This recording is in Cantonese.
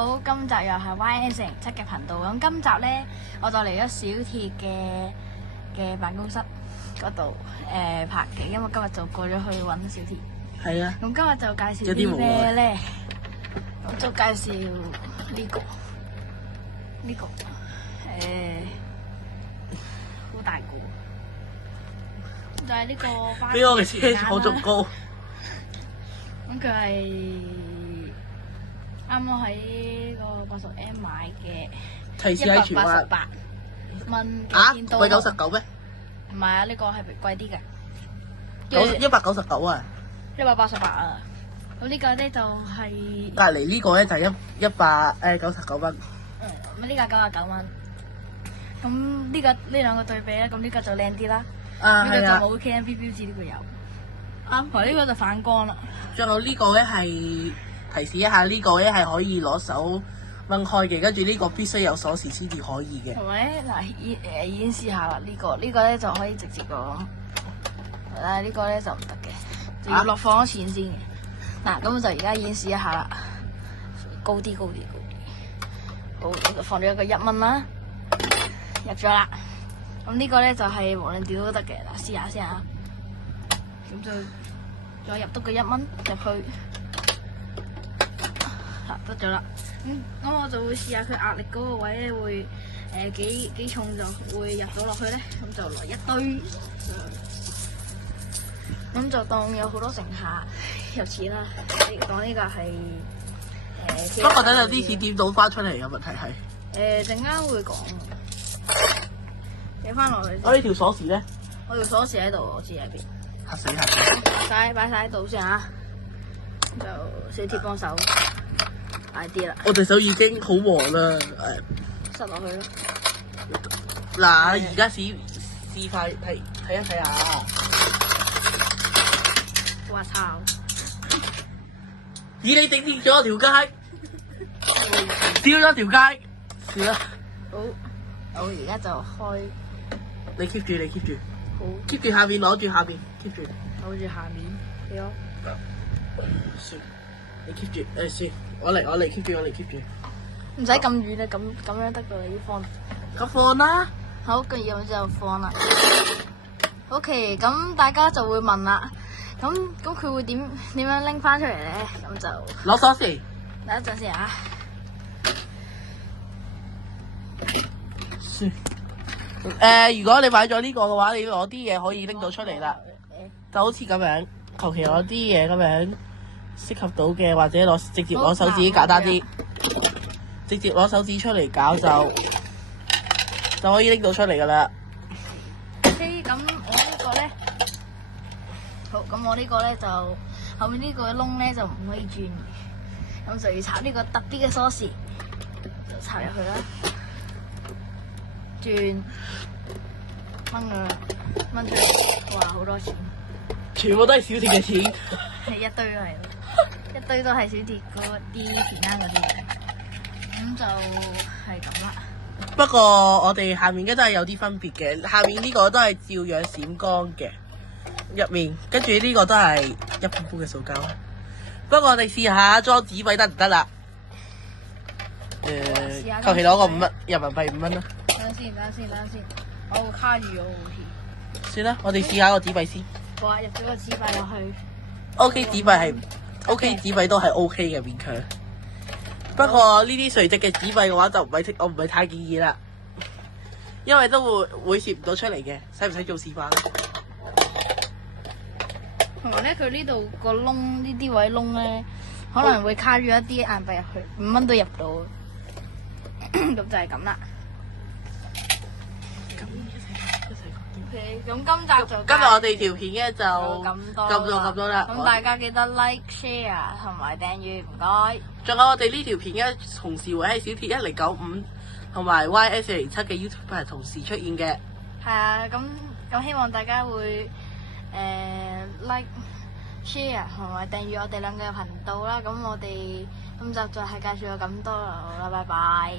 好，今集又係 YS7嘅頻道。咁今集咧，我就嚟咗小鐵嘅辦公室嗰度拍嘅，因為今日就過咗去揾小鐵。係啊。咁今日就介紹啲咩咧？我就介紹呢個好大個，就係呢個花。比我嘅車坐仲高。咁佢係啱啱喺個80M 買嘅，提示喺全188蚊啊？見到唔係99咩？唔係啊，呢個係貴啲嘅199啊，188啊。咁呢個咧就係隔離呢個咧就係199蚊。咁呢個99蚊。咁呢兩個對比咧，咁呢個就靚啲啦。啊，呢個就係啊。冇 KMP 標誌，呢個有。啱，同呢個就反光啦。仲有呢個咧係提示一下，呢個咧係可以攞手掹開嘅，跟住呢個必須有鎖匙先至可以嘅。同埋嗱，演示下啦，呢個咧就可以直接咁。但係呢個咧就唔得嘅，就要落放咗錢先嘅。嗱，咁就而家演示一下啦，高啲。好，放咗一個1蚊啦，入咗啦。咁呢個咧就係無論點都得嘅。嗱，試下先啊。咁就再入多個1蚊入去，得咗啦。咁我就會試下佢壓力嗰個位咧會幾重就會入咗落去咧。咁就來一堆，咁就當有好多乘客入錢啦。當呢個係不過等有啲錢點到翻出嚟嘅問題係陣間會講。寫翻落去。我呢條鎖匙咧？我條鎖匙喺度，我知喺邊。嚇死！擺晒喺度先嚇，就小鐵幫手擺啲啦。我隻手已經好黃啦，塞落去咯。嗱，而家試塊睇一睇下。哇操！咦，你頂跌咗條街，掉咗條街，算啦。好，我而家就開。你 keep 住。好 keep 住下面，攞住下面 keep 住。攞住下面，係咯。算，你 keep 住，算，我嚟 keep 住。唔使咁遠啦，咁樣得噶啦，要放。咁放啦。好，跟住就放啦。OK，咁大家就會問啦，咁佢會點樣拎翻出嚟咧？咁就攞鎖匙。等一陣先啊。算。如果你買咗呢個嘅話，你攞啲嘢可以拎到出嚟啦。就好似咁樣，求其攞啲嘢咁樣適合到嘅，或者直接攞手指簡單啲，直接攞手指出嚟搞就可以拎到出嚟噶啦。OK，咁我呢個咧，好，咁我呢個咧就後面呢個窿咧就唔可以轉嘅，咁就要插呢個特別嘅鎖匙，就插入去啦，轉，掹出嚟，哇，好多錢！全部都係小鐵嘅錢。係一堆都係，一堆都係小鐵嗰啲填啱嗰啲嘢，咁就係咁啦。不過我哋下面嘅都係有啲分別嘅，下面呢個都係照樣閃光嘅，入面跟住呢個都係一般般嘅塑膠。不過我哋試下裝紙幣得唔得啦？求其攞個5蚊人民幣5蚊啦。等先，我會卡住咗好似。算啦，我哋試下個紙幣先。我入咗個紙幣落去。OK， 紙幣係 OK， 紙幣都係 OK 嘅勉強。不過呢啲垂直嘅紙幣嘅話就我唔係太建議啦，因為都會攝唔到出嚟嘅。使唔使做示範咧？同埋咧，佢呢度個窿呢啲位窿咧，可能會卡住一啲硬幣入去，5蚊都入到。咁就係咁啦。OK，咁今集就今日我哋條片咧就咁多啦。咁大家記得 like、share 同埋訂閱，唔該。仲有我哋呢條片咧，同時會喺小鐵1095同埋 YS07嘅 YouTube 係同時出現嘅。係啊，咁希望大家會like、share 同埋訂閱我哋兩個嘅頻道啦。咁我哋今集就係介紹咗咁多啦，好啦，拜拜。